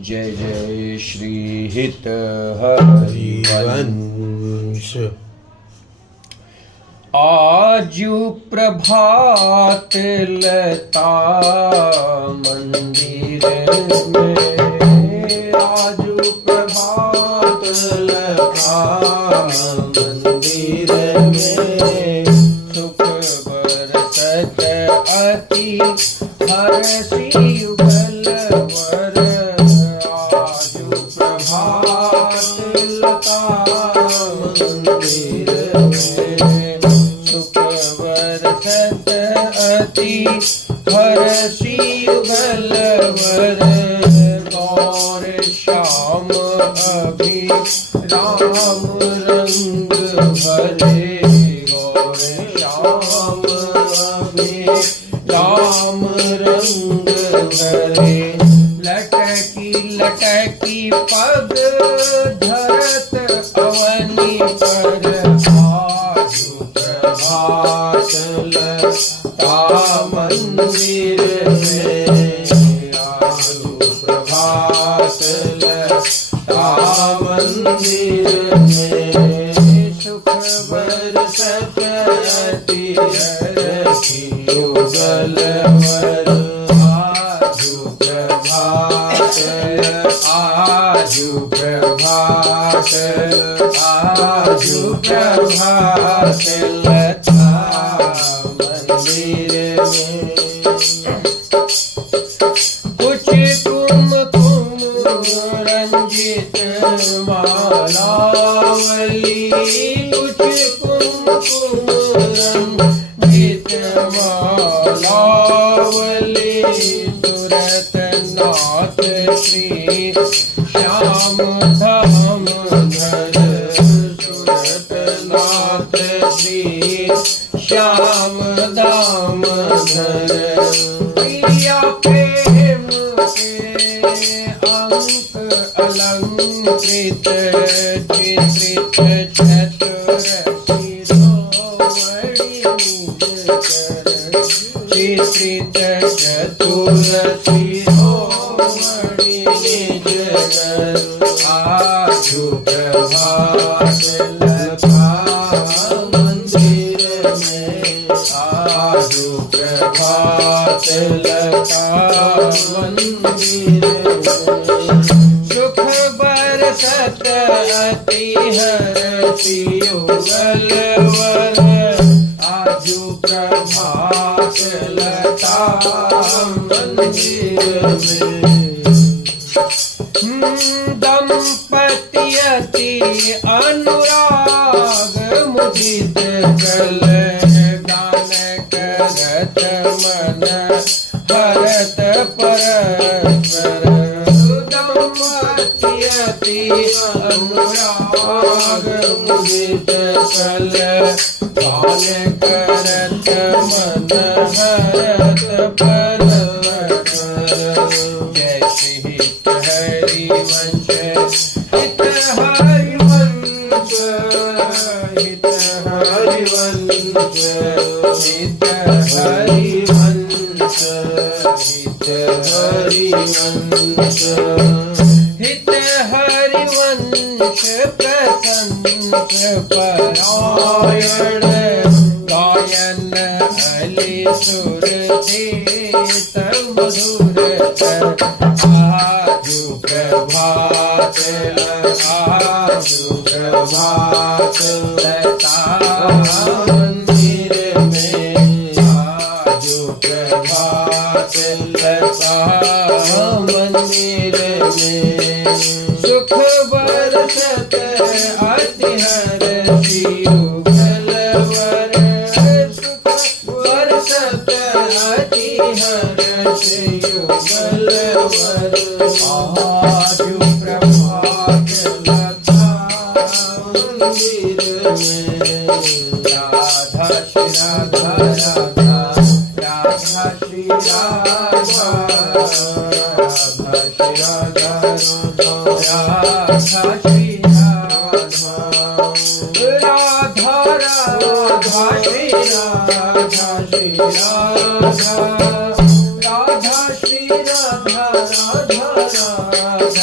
जय जय श्री हित हरिवंश। आजु प्रभात लता मंदिर में, आजु प्रभात लता मंदिर में, सुख बरसत अति हर्षि युगल वर। आजु प्रभात लता मंदिर में, सुख बरसत अति हर्षि युगल वर। गौर श्याम अभी राम रंग भरे, गौर श्याम अभी राम रंग भरे। लटकी लटकी पग धरत अवनी पर, आजु प्रभात लता मंदिर में, आजु प्रभात लता मंदिर में, सुख बरसत अति हर्षि युगल वर। आजु प्रभात आजु प्रभात आजु प्रभात लता मंदिर में। कुछ कुमकुम रंजित मालावली, कुछ कुमकुम रंजित मालावली। सुरत नाथ श्री श्याम धाम धर, सुरत नाथ श्री श्याम धाम धर। प्रिया प्रेम के अंक अलंकृत, चित्रित चतुर शिरोमणि निज कर, चित्रित चतुर शिरोमणि निज कर। आजु प्रभात लता मंदिर में, आजु प्रभात लता मंदिर में, सुख बरसत अति हर्षि युगल वर। आजु प्रभात लता मंदिर में। दंपति अति अनुराग मुदित कल, गान करत मन हरत परस्पर। दंपति अति अनुराग मुदित कल, गान करत मन हरत परस्पर। जय श्री हित हरिवंश, हित हरिवंश, हित हरिवंश, हित हरिवंश, हित हरिवंश, हित हरिवंश। प्रसन्न परायण गायन अली सुर देत मधुर तर। आजु प्रभात आजु प्रभात लता मंदिर में, आजु प्रभात लता मंदिर में, सुख बरसत अति हर्षि युगल वर। सुख बरसत अति हर्षि युगल वर। आजु प्रभात लता मंदिर में, राधा श्री राधा राधा, राधा श्री राधा, राधा श्री राधा राधा, श्री राधा, राधा राधा श्री राधा, श्री राधा, राधा श्री राधा, राधा राधा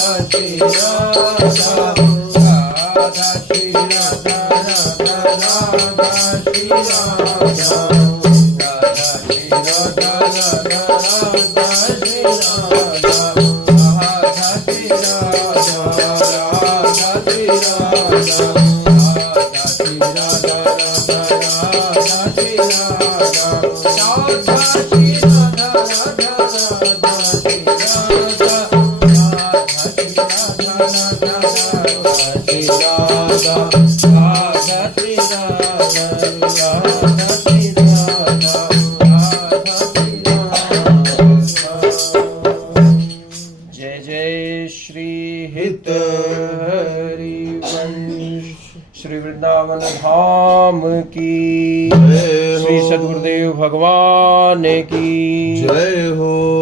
जय जय श्री हित हरि वंश श्री वृंदावन धाम की जय हो। श्री सद्गुरुदेव भगवान की जय हो।